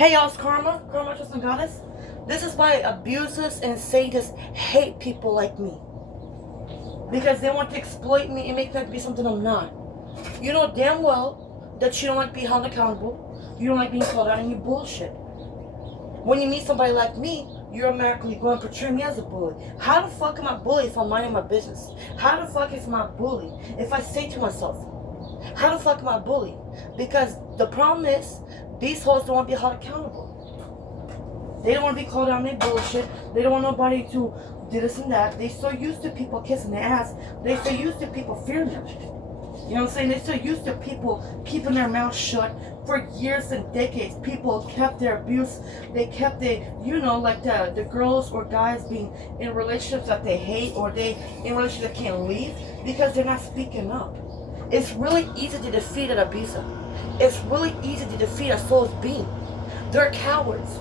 Hey y'all, it's Karma Trust and Goddess. This is why abusers and sadists hate people like me. Because they want to exploit me and make me be something I'm not. You know damn well that you don't like being held accountable. You don't like being called out on your bullshit. When you meet somebody like me, you're automatically going to portray me as a bully. How the fuck am I bully if I'm minding my business? How the fuck is my bully if I say to myself, how the fuck am I bully? Because the problem is, these hoes don't want to be held accountable. They don't want to be called out on their bullshit. They don't want nobody to do this and that. They're so used to people kissing their ass. They're so used to people fearing them. You know what I'm saying? They're so used to people keeping their mouth shut for years and decades. People kept their abuse. They kept like the girls or guys being in relationships that they hate, or they in relationships that can't leave because they're not speaking up. It's really easy to defeat an abuser. It's really easy to defeat a soul's being. They're cowards.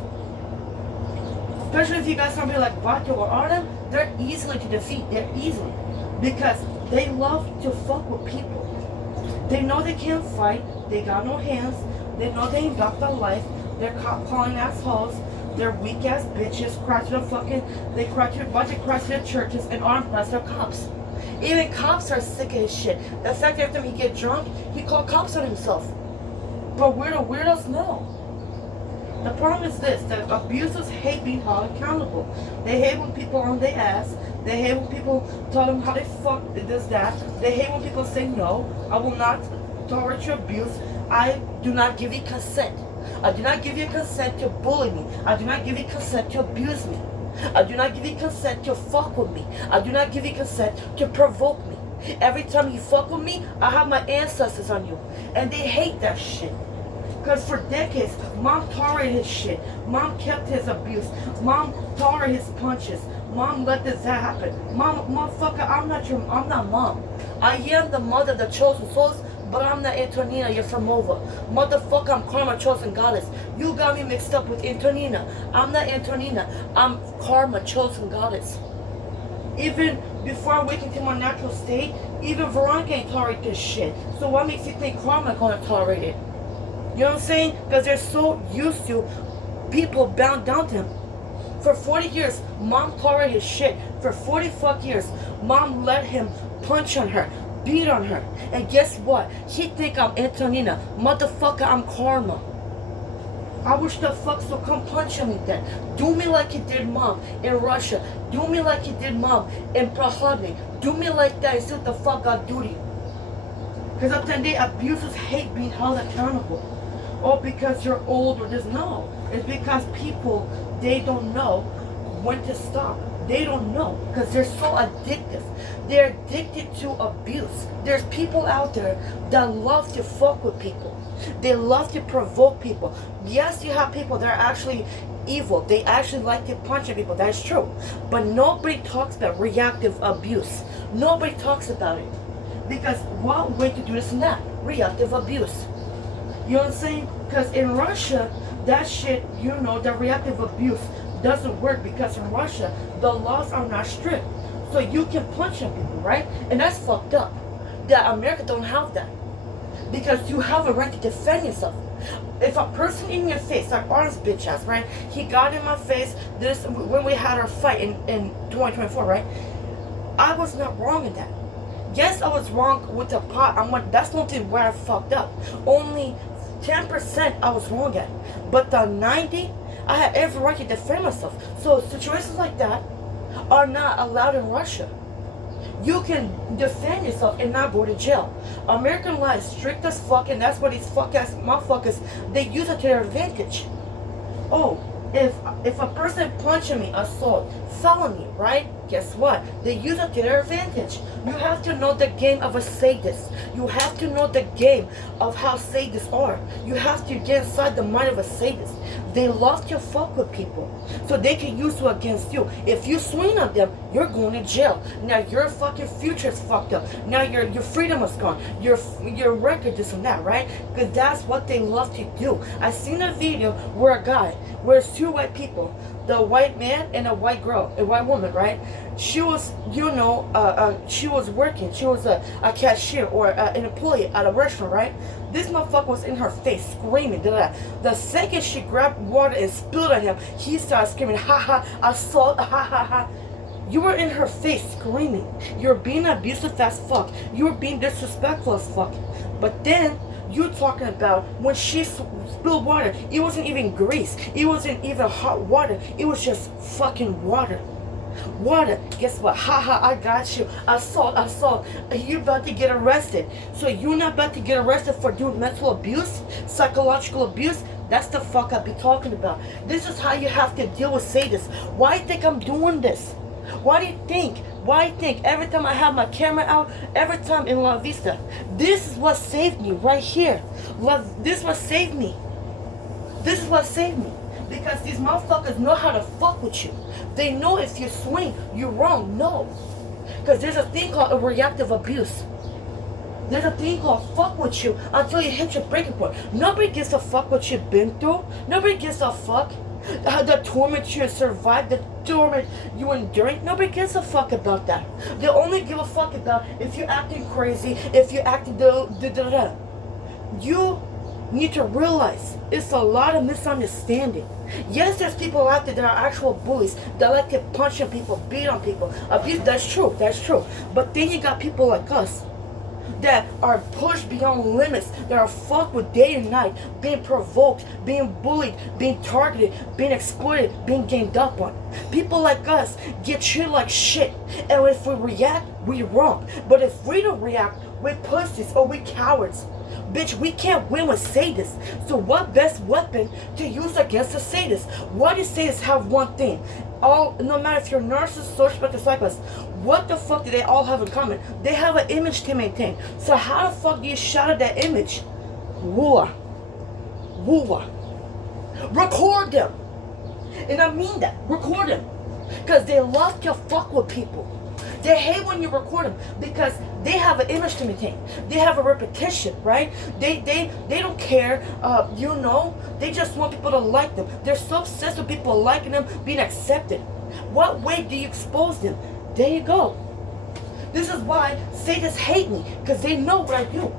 Especially if you got somebody like Vato or Artem, they're easily to defeat. They're easily. Because they love to fuck with people. They know they can't fight. They got no hands. They know they ain't got the life. They're calling assholes. They're weak ass bitches. They crash their churches and arm press their cops. Even cops are sick of his shit. The fact that every time he get drunk, he called cops on himself. But weirdos know. The problem is this, that abusers hate being held accountable. They hate when people are on their ass. They hate when people tell them how they fuck this, that. They hate when people say, no, I will not tolerate your abuse. I do not give you consent. I do not give you consent to bully me. I do not give you consent to abuse me. I do not give you consent to fuck with me. I do not give you consent to provoke me. Every time you fuck with me, I have my ancestors on you. And they hate that shit. Because for decades, mom tolerated his shit. Mom kept his abuse. Mom tolerated his punches. Mom let this happen. Motherfucker, I'm not mom. I am the mother of the chosen souls, but I'm not Antonina, you're from over. Motherfucker, I'm Karma, chosen goddess. You got me mixed up with Antonina. I'm not Antonina. I'm Karma, chosen goddess. Even before I wake into my natural state, even Veronica ain't tolerate this shit. So what makes you think Karma gonna tolerate it? You know what I'm saying? Because they're so used to people bound down to him. For 40 years, mom tolerated his shit. For 40 fuck years, mom let him punch on her, beat on her. And guess what? He think I'm Antonina. Motherfucker, I'm Karma. I wish the fuck so come punch me then. Do me like he did mom in Russia. Do me like he did mom in Prahladny. Do me like that and see what the fuck I do to you. Because at the end of the day, abusers hate being held accountable. Or because you're old or just no. It's because people, they don't know when to stop. They don't know because they're so addictive. They're addicted to abuse. There's people out there that love to fuck with people. They love to provoke people. Yes, you have people that are actually evil. They actually like to punch at people. That's true. But nobody talks about reactive abuse. Nobody talks about it. Because what way to do this and that? Reactive abuse. You know what I'm saying? Because in Russia, that shit, the reactive abuse doesn't work because in Russia, the laws are not strict. So you can punch on people, right? And that's fucked up. That America don't have that. Because you have a right to defend yourself. If a person in your face, like Arn's bitch ass, right? He got in my face when we had our fight in 2024, right? I was not wrong in that. Yes, I was wrong with the pot. That's not where I fucked up. Only 10% I was wrong at. But the 90, I had every right to defend myself. So situations like that are not allowed in Russia. You can defend yourself and not go to jail. American law is strict as fuck, and that's what these fuck ass motherfuckers, they use it to their advantage. Oh, if a person punching me, assault, felony, right? Guess what? They use it to their advantage. You have to know the game of a sadist. You have to know the game of how sadists are. You have to get inside the mind of a sadist. They love to fuck with people, so they can use you against you. If you swing on them, you're going to jail. Now your fucking future is fucked up. Now your freedom is gone. Your record, this and that, right? Because that's what they love to do. I seen a video where it's two white people the white man and a white girl, a white woman, right? She was, she was working. She was a cashier or an employee at a restaurant, right? This motherfucker was in her face screaming. The second she grabbed water and spilled on him, he started screaming, ha ha, assault, ha ha ha. You were in her face screaming. You're being abusive as fuck. You were being disrespectful as fuck. But then you're talking about when she spilled water, it wasn't even grease. It wasn't even hot water. It was just fucking water. Water. Guess what? Haha, I got you. Assault. You're about to get arrested. So you're not about to get arrested for doing mental abuse, psychological abuse. That's the fuck I be talking about. This is how you have to deal with sadists. Why do you think I'm doing this? Why do you think? Why do you think every time I have my camera out, every time in La Vista, this is what saved me right here. This is what saved me. This is what saved me. Because these motherfuckers know how to fuck with you. They know if you swing, you're wrong. No. Because there's a thing called a reactive abuse. There's a thing called fuck with you until you hit your breaking point. Nobody gives a fuck what you've been through. Nobody gives a fuck. The torment you survived, the torment you endured, nobody gives a fuck about that. They only give a fuck about if you're acting crazy, if you're acting You need to realize it's a lot of misunderstanding. Yes, there's people out there that are actual bullies that like to punch on people, beat on people, abuse. That's true. But then you got people like us that are pushed beyond limits, that are fucked with day and night, being provoked, being bullied, being targeted, being exploited, being ganged up on. People like us get treated like shit, and if we react, we wrong. But if we don't react, we're pussies or we cowards. Bitch, we can't win with sadists. So what best weapon to use against a sadist? Why do sadists have one thing? No matter if you're a narcissist, sociopath, or psychopath, what the fuck do they all have in common? They have an image to maintain. So how the fuck do you shatter that image? War. Record them. And I mean that. Record them. Because they love to fuck with people. They hate when you record them because they have an image to maintain. They have a repetition, right? They don't care, they just want people to like them. They're so obsessed with people liking them, being accepted. What way do you expose them? There you go. This is why sadists hate me, because they know what I do.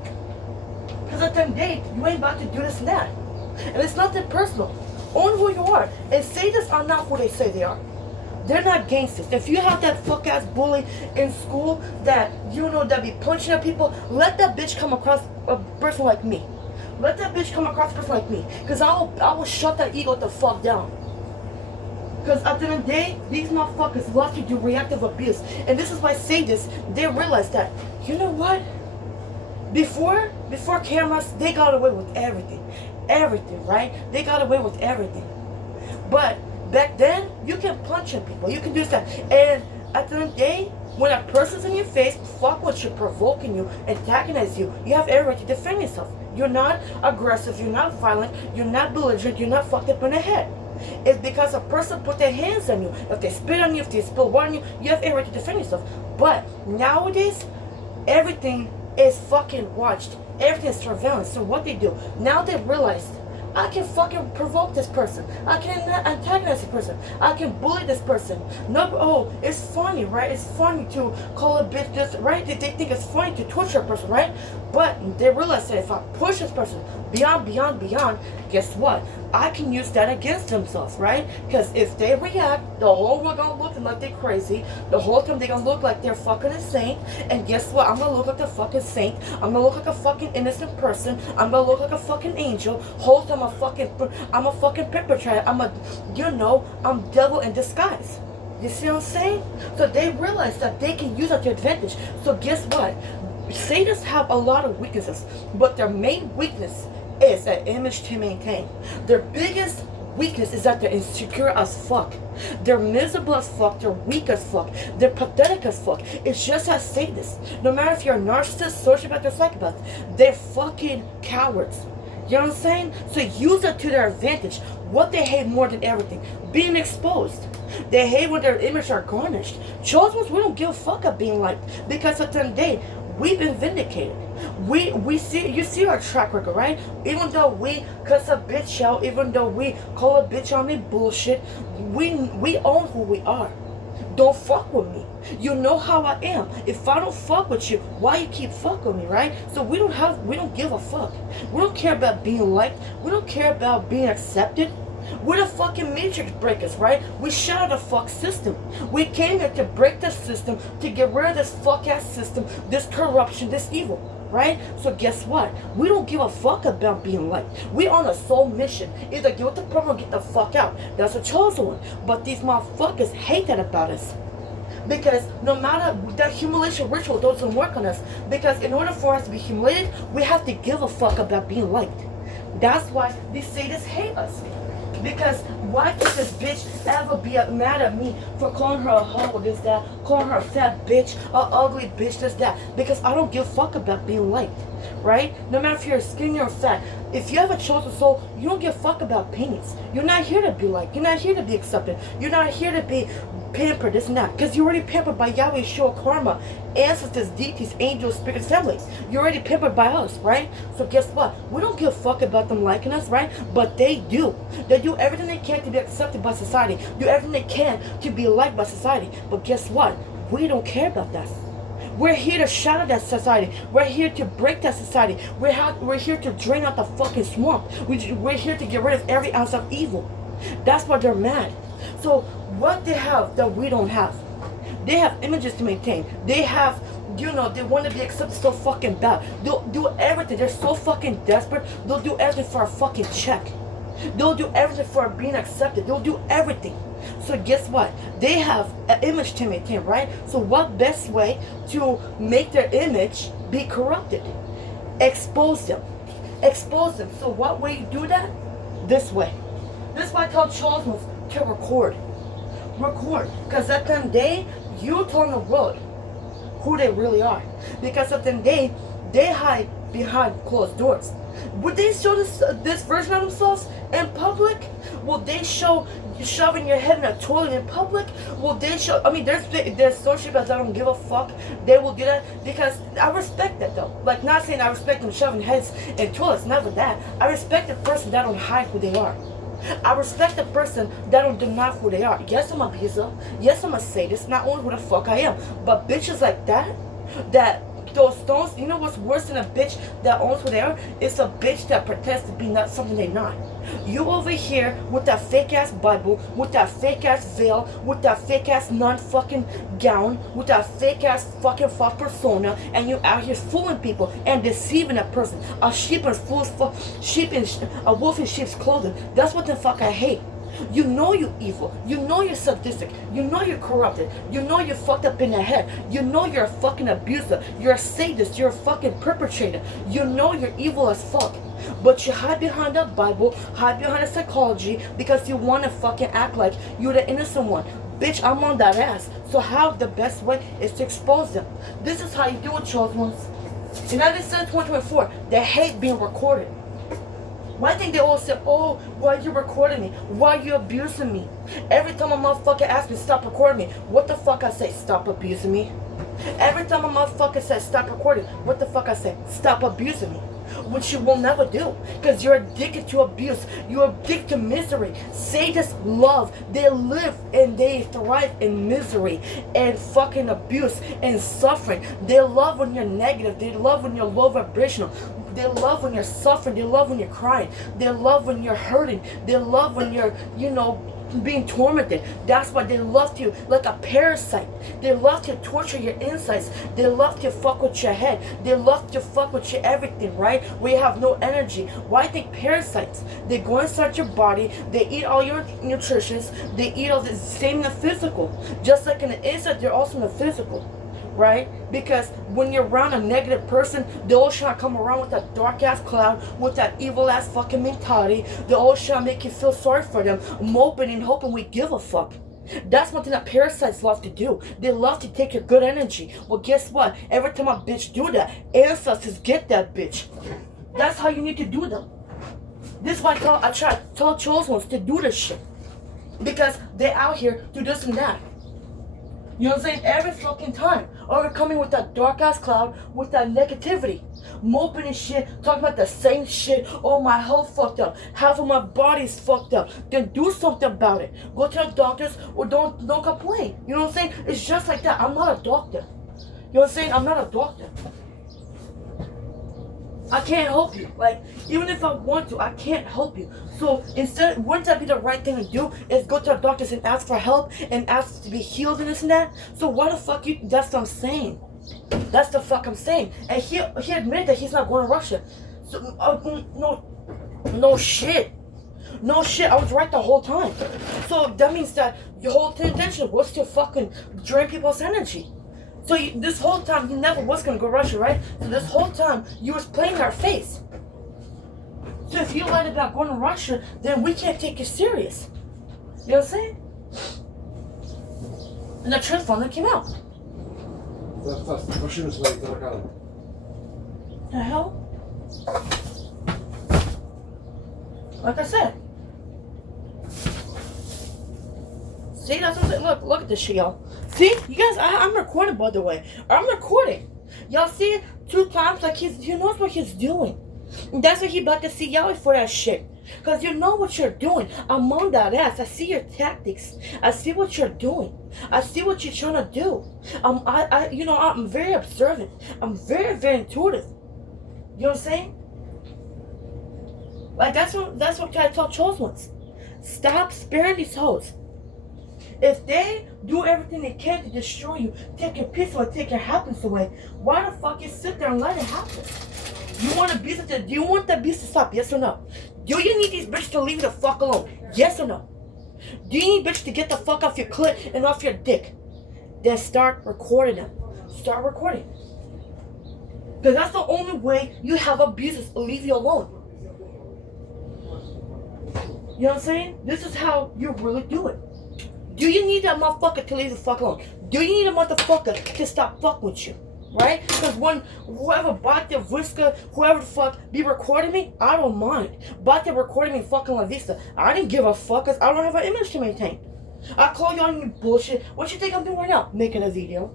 Because at the end of the day, you ain't about to do this and that. And it's nothing personal. Own who you are. And sadists are not who they say they are. They're not gangsters. If you have that fuck ass bully in school that that be punching at people, let that bitch come across a person like me. Let that bitch come across a person like me. Because I will shut that ego the fuck down. Because at the end of the day, these motherfuckers love to do reactive abuse. And this is why sadists, they realize that, you know what? Before cameras, they got away with everything. Everything, right? They got away with everything. But back then, you can punch at people. You can do that. And at the end of the day, when a person's in your face, fuck with you, provoking you, antagonizing you, you have every right to defend yourself. You're not aggressive. You're not violent. You're not belligerent. You're not fucked up in the head. It's because a person put their hands on you. If they spit on you, if they spill water on you, you have every right to defend yourself. But nowadays, everything is fucking watched. Everything is surveillance. So what they do, now they realize, I can fucking provoke this person. I can antagonize this person. I can bully this person. No, it's funny, right? It's funny to call a bitch this, right? They think it's funny to torture a person, right? But they realize that if I push this person beyond, guess what? I can use that against themselves, right? Because if they react, the whole world gonna look like they're crazy. The whole time they gonna look like they're fucking insane. And guess what? I'm gonna look like a fucking saint. I'm gonna look like a fucking innocent person. I'm gonna look like a fucking angel. Whole time I'm a fucking perpetrator. I'm devil in disguise. You see what I'm saying? So they realize that they can use that to advantage. So guess what? Sadists have a lot of weaknesses, but their main weakness is an image to maintain. Their biggest weakness is that they're insecure as fuck. They're miserable as fuck. They're weak as fuck. They're pathetic as fuck. It's just as sadists. No matter if you're a narcissist, sociopath, or psychopath, they're fucking cowards. You know what I'm saying? So use it to their advantage. What they hate more than everything, being exposed. They hate when their image are garnished. Chosen ones, we don't give a fuck about being liked. Because at the end of the day, we've been vindicated. We see, you see our track record, right? Even though we cuss a bitch out, even though we call a bitch on me bullshit, we own who we are. Don't fuck with me. You know how I am. If I don't fuck with you, why you keep fucking with me, right? So we don't give a fuck. We don't care about being liked. We don't care about being accepted. We're the fucking matrix breakers, right? We shatter the fuck system. We came here to break the system, to get rid of this fuck ass system, this corruption, this evil, right? So guess what? We don't give a fuck about being liked. We on a soul mission. Either get with the program or get the fuck out. That's a chosen one. But these motherfuckers hate that about us. Because no matter that humiliation ritual doesn't work on us. Because in order for us to be humiliated, we have to give a fuck about being liked. That's why these sadists hate us. Because why could this bitch ever be mad at me for calling her a hoe, this, that, calling her a fat bitch, a ugly bitch, this, that? Because I don't give a fuck about being liked, right? No matter if you're skinny or fat, if you have a chosen soul, you don't give a fuck about opinions. You're not here to be liked. You're not here to be accepted. You're not here to be pampered, this and that. Because you're already pampered by Yahweh, Shua, Karma, ancestors, deities, angels, spirits, families. You're already pampered by us, right? So guess what? We don't give a fuck about them liking us, right? But they do. They do everything they can to be accepted by society. Do everything they can to be liked by society. But guess what? We don't care about that. We're here to shatter that society. We're here to break that society. We're here to drain out the fucking swamp. We're here to get rid of every ounce of evil. That's why they're mad. So what they have that we don't have? They have images to maintain. They have, they want to be accepted so fucking bad. They'll do everything. They're so fucking desperate. They'll do everything for a fucking check. They'll do everything for being accepted. They'll do everything. So guess what? They have an image to maintain, right? So what best way to make their image be corrupted? Expose them. Expose them. So what way you do that? This way. This is why I tell chosen ones to record. Record. Because at the end of the day, you tell the world who they really are. Because at the end of the day, they hide behind closed doors. Would they show this version of themselves in public? Will they show you shoving your head in a toilet in public? Will they show, there's sociopaths that don't give a fuck. They will do that because I respect that though. Like, not saying I respect them shoving heads in toilets, never that. I respect the person that don't hide who they are. I respect the person that don't deny who they are. Yes, I'm a abuser. Yes, I'm a sadist. Not only who the fuck I am. But bitches like that those stones, you know what's worse than a bitch that owns who they are? It's a bitch that pretends to be not something they're not. You over here with that fake ass Bible, with that fake ass veil, with that fake ass non-fucking gown, with that fake ass fucking false persona, and you out here fooling people and deceiving a person. A wolf in sheep's clothing. That's what the fuck I hate. You know you're evil. You know you're sadistic. You know you're corrupted. You know you're fucked up in the head. You know you're a fucking abuser. You're a sadist. You're a fucking perpetrator. You know you're evil as fuck. But you hide behind the Bible, hide behind the psychology because you want to fucking act like you're the innocent one. Bitch, I'm on that ass. So how the best way is to expose them. This is how you do it, chosen ones. United States 2024, they hate being recorded. Why think they all say, oh, why are you recording me? Why are you abusing me? Every time a motherfucker asks me, stop recording me, what the fuck I say? Stop abusing me. Every time a motherfucker says, stop recording, what the fuck I say? Stop abusing me. Which you will never do. Because you're addicted to abuse. You're addicted to misery. Sadists love. They live and they thrive in misery and fucking abuse and suffering. They love when you're negative. They love when you're low vibrational. They love when you're suffering. They love when you're crying. They love when you're hurting. They love when you're, being tormented. That's why they love you like a parasite. They love to torture your insides. They love to fuck with your head. They love to fuck with your everything, right? Where you have no energy. Why think parasites? They go inside your body. They eat all your nutritions. They eat all the same in the physical. Just like in the inside, they're also in the physical. Right? Because when you're around a negative person, they all try to come around with that dark ass cloud, with that evil ass fucking mentality. They all try to make you feel sorry for them, moping and hoping we give a fuck. That's one thing that parasites love to do. They love to take your good energy. Well, guess what? Every time a bitch do that, ancestors get that bitch. That's how you need to do them. This is why I try to tell chosen ones to do this shit. Because they're out here to this and that. You know what I'm saying? Every fucking time. Or you're coming with that dark ass cloud with that negativity. Moping and shit, talking about the same shit. Oh, my health fucked up. Half of my body's fucked up. Then do something about it. Go to the doctors or don't complain. You know what I'm saying? It's just like that. I'm not a doctor. You know what I'm saying? I'm not a doctor. I can't help you. Like, even if I want to, I can't help you. So instead, wouldn't that be the right thing to do? Is go to the doctors and ask for help and ask to be healed and this and that? So why the fuck you? That's what I'm saying. That's the fuck I'm saying. And he admitted that he's not going to Russia. So no shit. No shit. I was right the whole time. So that means that your whole intention was to fucking drain people's energy. So this whole time, you never was going to go to Russia, right? So this whole time, you was playing our face. So if you lied about going to Russia, then we can't take you serious. You know what I'm saying? And the truth finally came out. The hell? Like I said. See, that's what I'm saying. Look at this shit, y'all. See, you guys, I'm recording, by the way. I'm recording. Y'all see it 2 times, like he knows what he's doing. And that's why he about to see y'all for that shit. Because you know what you're doing. I'm on that ass. I see your tactics. I see what you're doing. I see what you're trying to do. I'm very observant. I'm very, very intuitive. You know what I'm saying? Like, that's what I told Charles once. Stop sparing these hoes. If they do everything they can to destroy you, take your peace away, take your happiness away, why the fuck you sit there and let it happen? You want do you want that beast to stop? Yes or no? Do you need these bitches to leave you the fuck alone? Yes or no? Do you need bitches to get the fuck off your clit and off your dick? Then start recording them. Start recording. Because that's the only way you have abusers leave you alone. You know what I'm saying? This is how you really do it. Do you need that motherfucker to leave the fuck alone? Do you need a motherfucker to stop fucking with you? Right? Because when whoever bought the Vriska, whoever the fuck be recording me, I don't mind. Bought the recording me fucking La Vista. I didn't give a fuck because I don't have an image to maintain. I call you on your bullshit. What you think I'm doing right now? Making a video.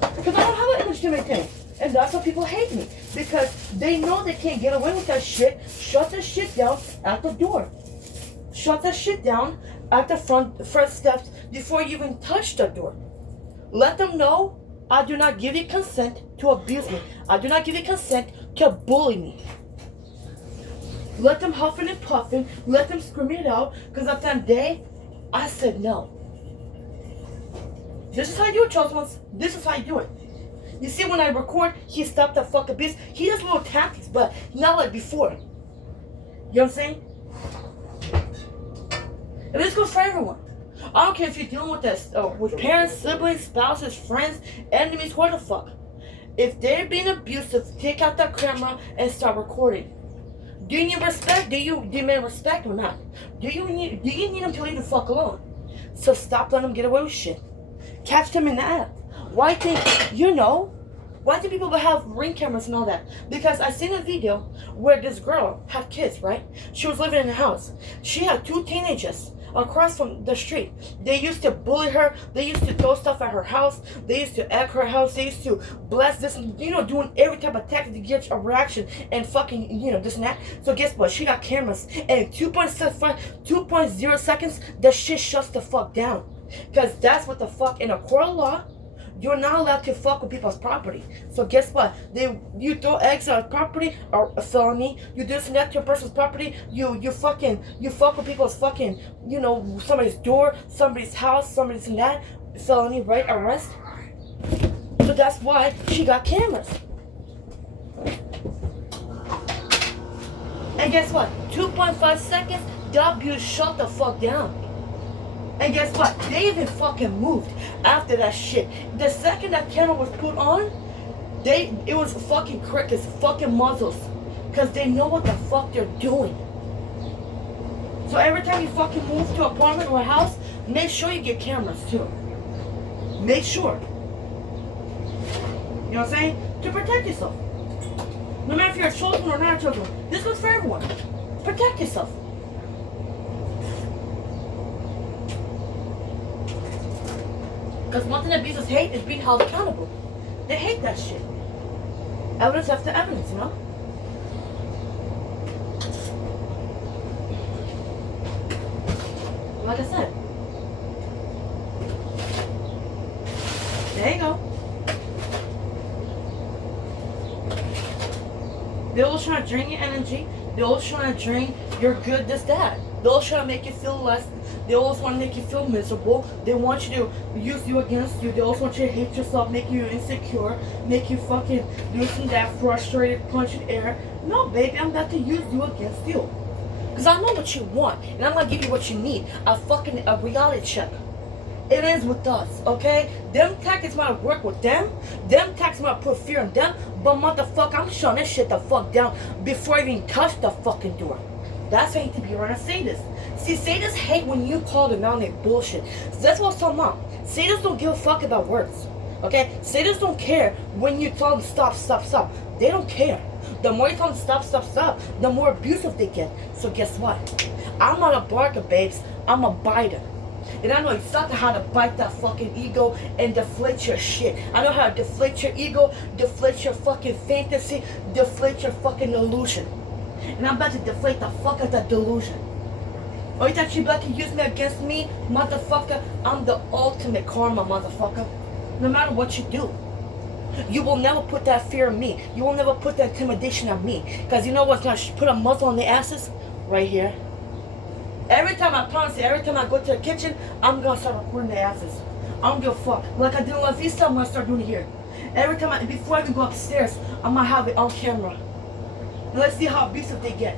Because I don't have an image to maintain. And that's why people hate me. Because they know they can't get away with that shit. Shut that shit down at the door. Shut that shit down at the front steps before you even touch the door. Let them know I do not give you consent to abuse me. I do not give you consent to bully me. Let them huffing and puffing. Let them screaming it out. Because at the end of the day, I said no. This is how you do it, Charles once. This is how you do it. You see, when I record, he stopped that fucking abuse. He does little tactics, but not like before. You know what I'm saying? And this goes for everyone. I don't care if you're dealing with this, with parents, siblings, spouses, friends, enemies, what the fuck. If they're being abusive, take out that camera and start recording. Do you need respect? Do you demand respect or not? Do you need them to leave the fuck alone? So stop letting them get away with shit. Catch them in the act. Why think people have Ring cameras and all that? Because I seen a video where this girl had kids, right? She was living in a house. She had 2 teenagers across from the street. They used to bully her. They used to throw stuff at her house. They used to egg her house. They used to bless this, doing every type of tactic to get a reaction and fucking, this and that. So guess what? She got cameras. And 2.0 seconds, the shit shuts the fuck down. Because that's what the fuck, in a court of law, you're not allowed to fuck with people's property. So guess what? You throw eggs on property or a felony. You do this and that to a person's property. You fuck with people's fucking, somebody's door, somebody's house, somebody's and that. Felony, right? Arrest. So that's why she got cameras. And guess what? 2.5 seconds, W shut the fuck down. And guess what? They even fucking moved after that shit. The second that camera was put on, it was fucking crickets, fucking muzzles. Because they know what the fuck they're doing. So every time you fucking move to an apartment or a house, make sure you get cameras too. Make sure. You know what I'm saying? To protect yourself. No matter if you're a children or not a children. This goes for everyone. Protect yourself. Because one thing abusers hate is being held accountable. They hate that shit. Evidence after evidence, you know? Like I said. There you go. They're always trying to drain your energy. They're always trying to drain your good, this, that. They're always trying to make you feel less. They always want to make you feel miserable. They want you to use you against you. They also want you to hate yourself, make you insecure, make you fucking do some that frustrated, punching air. No, baby, I'm about to use you against you. Because I know what you want, and I'm going to give you what you need. A reality check. It is with us, okay? Them tactics might work with them. Them tactics might put fear in them. But motherfucker, I'm shutting this shit the fuck down before I even touch the fucking door. That's why you need to be around a sadist. See, sadists hate when you call them out on their bullshit. So that's what I'm talking about. Sadists don't give a fuck about words, okay? Sadists don't care when you tell them stop, stop, stop. They don't care. The more you tell them stop, stop, stop, the more abusive they get. So guess what? I'm not a barker, babes. I'm a biter. And I know exactly how to bite that fucking ego and deflate your shit. I know how to deflate your ego, deflate your fucking fantasy, deflate your fucking illusion. And I'm about to deflate the fuck out of that delusion. Oh, you thought you about to use me against me? Motherfucker, I'm the ultimate karma, motherfucker. No matter what you do. You will never put that fear in me. You will never put that intimidation on me. Because you know what's going to put a muzzle on the asses? Right here. Every time, I promise you, every time I go to the kitchen, I'm going to start recording the asses. I don't give a fuck. Like I did in La Vista, I'm going to start doing it here. Every time, before I even go upstairs, I'm going to have it on camera. And let's see how abusive they get.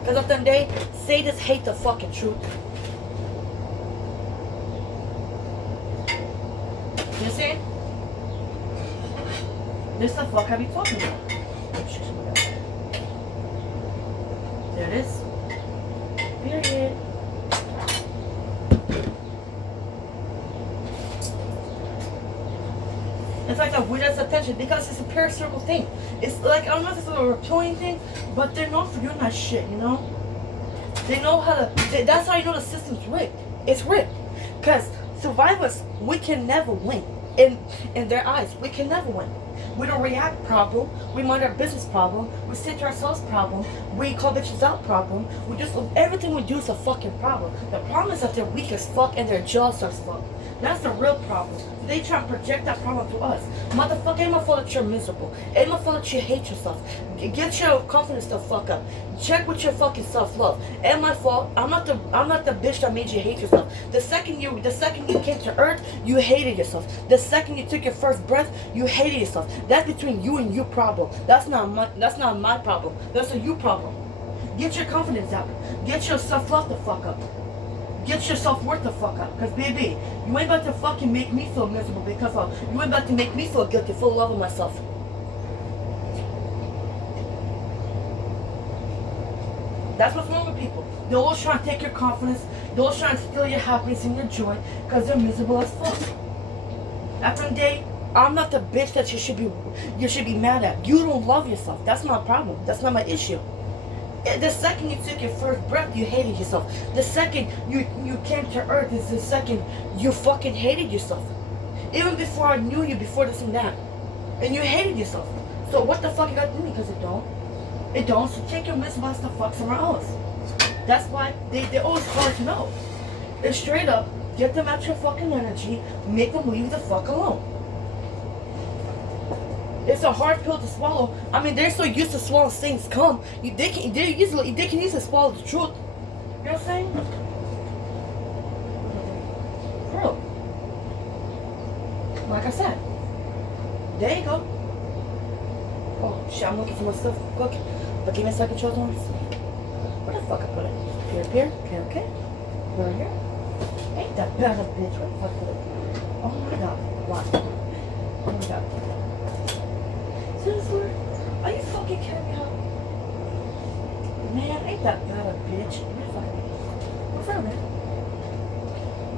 Because at the end of the day, sadists hate the fucking truth. You see? This the fuck I be talking about. There it is. Period. It's like the weirdest attention because it's a paracircle thing. It's like, I don't know if it's a reptilian thing, but they're known for doing that shit, you know? They know how to, that's how you know the system's rigged. It's rigged. Because survivors, we can never win. In their eyes, we can never win. We don't react problem. We mind our business problem. We sit to ourselves problem. We call bitches out problem. We just, everything we do is a fucking problem. The problem is that they're weak as fuck and they're jealous as fuck. That's the real problem. They try to project that problem to us. Motherfucker, ain't my fault that you're miserable. Ain't my fault that you hate yourself. Get your confidence the fuck up. Check with your fucking self-love. Ain't my fault. I'm not the bitch that made you hate yourself. The second you came to earth, you hated yourself. The second you took your first breath, you hated yourself. That's between you and you problem. That's not my problem. That's a you problem. Get your confidence up. Get your self-love the fuck up. Get your self-worth the fuck up. Because, baby, you ain't about to fucking make me feel miserable because of, you ain't about to make me feel guilty, full love of myself. That's what's wrong with people. They're always trying to take your confidence. They're always trying to steal your happiness and your joy because they're miserable as fuck. After the day, I'm not the bitch that you should be mad at. You don't love yourself. That's my problem. That's not my issue. The second you took your first breath, you hated yourself. The second you came to earth is the second you fucking hated yourself. Even before I knew you, before this and that. And you hated yourself. So what the fuck you got to do me? Because it don't. It don't. So take your miserable ass the fuck somewhere else. That's why they're always hard to know. It's straight up, get them out your fucking energy, make them leave the fuck alone. It's a hard pill to swallow. I mean, they're so used to swallowing things come. They can easily swallow the truth. You know what I'm saying? Bro. Like I said. There you go. Oh shit, I'm looking for my stuff cooking. But give me a second, children. Where the fuck I put it? Here. Okay. Right here. Ain't that bad a bitch. Where the fuck put it? Oh my god. What? Oh my god. Are you fucking kidding me out? Man, ain't that bad a bitch? What's up, man?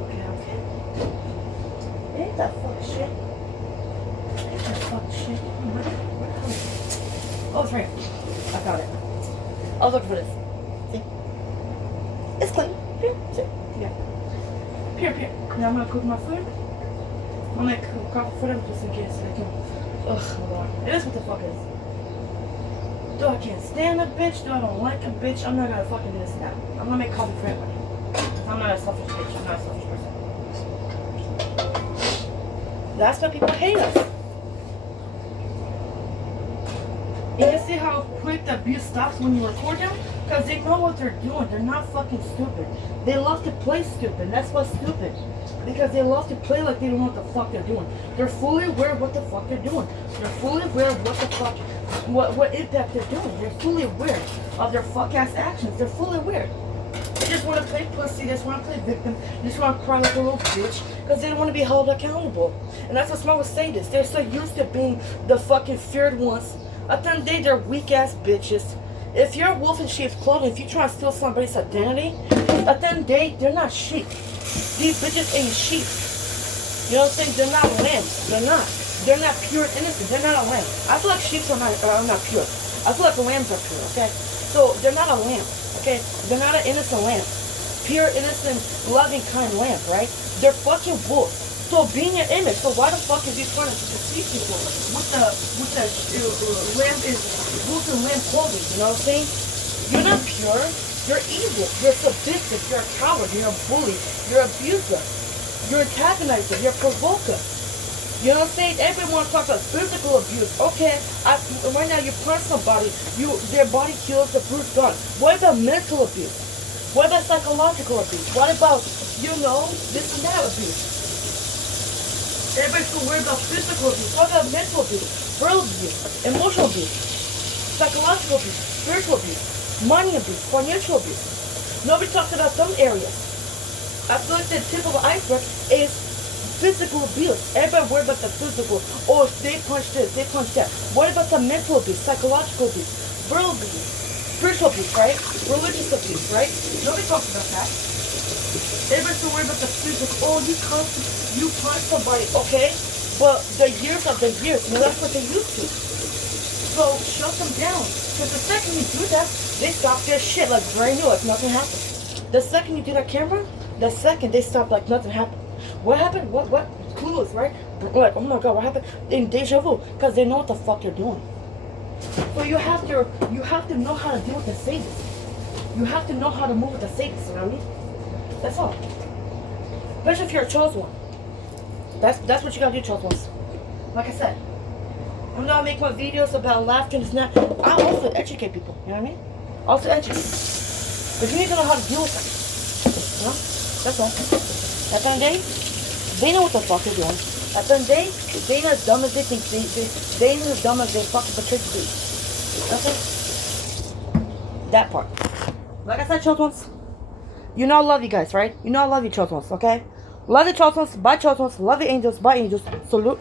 Okay. Ain't that fucking shit? Ain't that fucking shit? Oh, it's right. I got it. I was looking for this. See? It's clean. Here, sit. Yeah. Here. Now I'm gonna cook my food. I'm gonna make coffee for them just in case they can. Ugh, Lord. It is what the fuck is. Do I can't stand a bitch? Do I don't like a bitch? I'm not gonna fucking do this now. I'm gonna make coffee for everybody. I'm not a selfish bitch. I'm not a selfish person. That's why people hate us. And you see how quick the abuse stops when you record them? Because they know what they're doing. They're not fucking stupid. They love to play stupid. That's what's stupid. Because they love to play like they don't know what the fuck they're doing. They're fully aware of what the fuck they're doing. They're fully aware of what the fuck, what impact they're doing. They're fully aware of their fuck ass actions. They're fully aware. They just want to play pussy. They just want to play victim. They just want to cry like a little bitch. Because they don't want to be held accountable. And that's what's wrong with sadists. They're so used to being the fucking feared ones. At the end of the day, they're weak ass bitches. If you're a wolf in sheep's clothing, if you try to steal somebody's identity, at the end of the day, they're not sheep. These bitches ain't sheep. You know what I'm saying? They're not lambs. They're not. They're not pure and innocent. They're not a lamb. I feel like sheep are not pure. I feel like lambs are pure, okay? So they're not a lamb, okay? They're not an innocent lamb. Pure, innocent, loving, kind lamb, right? They're fucking wolves. So being an image, so why the fuck is he trying to deceive people with the lamb is wolf and lamb clothing? You know what I'm saying? You're not pure. You're evil. You're sadistic. You're a coward. You're a bully. You're an abuser. You're antagonizer. You're a provoker. You know what I'm saying? Everyone talks about physical abuse. Okay, right now you punch somebody, their body heals, the bruise gone. What about mental abuse? What about psychological abuse? What about, this and that abuse? Everybody's so worried about physical abuse. What about mental abuse, verbal abuse, emotional abuse, psychological abuse, spiritual abuse, money abuse, financial abuse? Nobody talks about some areas. I feel like the tip of the iceberg is physical abuse. Everybody worried about the physical. Oh, they punched this, they punched that. What about the mental abuse, psychological abuse, verbal abuse, spiritual abuse, right? Religious abuse, right? Nobody talks about that. Everybody's so worried about the physical. Oh, you punch somebody, okay? But the years, that's what they used to. So shut them down. Because the second you do that, they stop their shit like brand new, like nothing happened. The second you do that camera, the second they stop like nothing happened. What happened? What? Clueless, right? Like, oh my god, what happened? In deja vu, because they know what the fuck they're doing. So you have to know how to deal with the sadists. You have to know how to move with the sadists, you know what I mean? That's all. Especially if you're a chosen one. That's what you gotta do, chosen ones. Like I said, I'm not making my videos about laughter and this and that. I also educate people, you know what I mean? Also educate. But you need to know how to deal with them. You know? That's all. At the end of the day, they know what the fuck they're doing. At the end of the day, they ain't as dumb as they think. They ain't as dumb as they fucking portray to be. That's it. That part. Like I said, chosen ones. You know I love you guys, right? You know I love you, chosen ones, okay? Love you, chosen ones. Bye, chosen ones. Love you, angels. Bye, angels. Salute.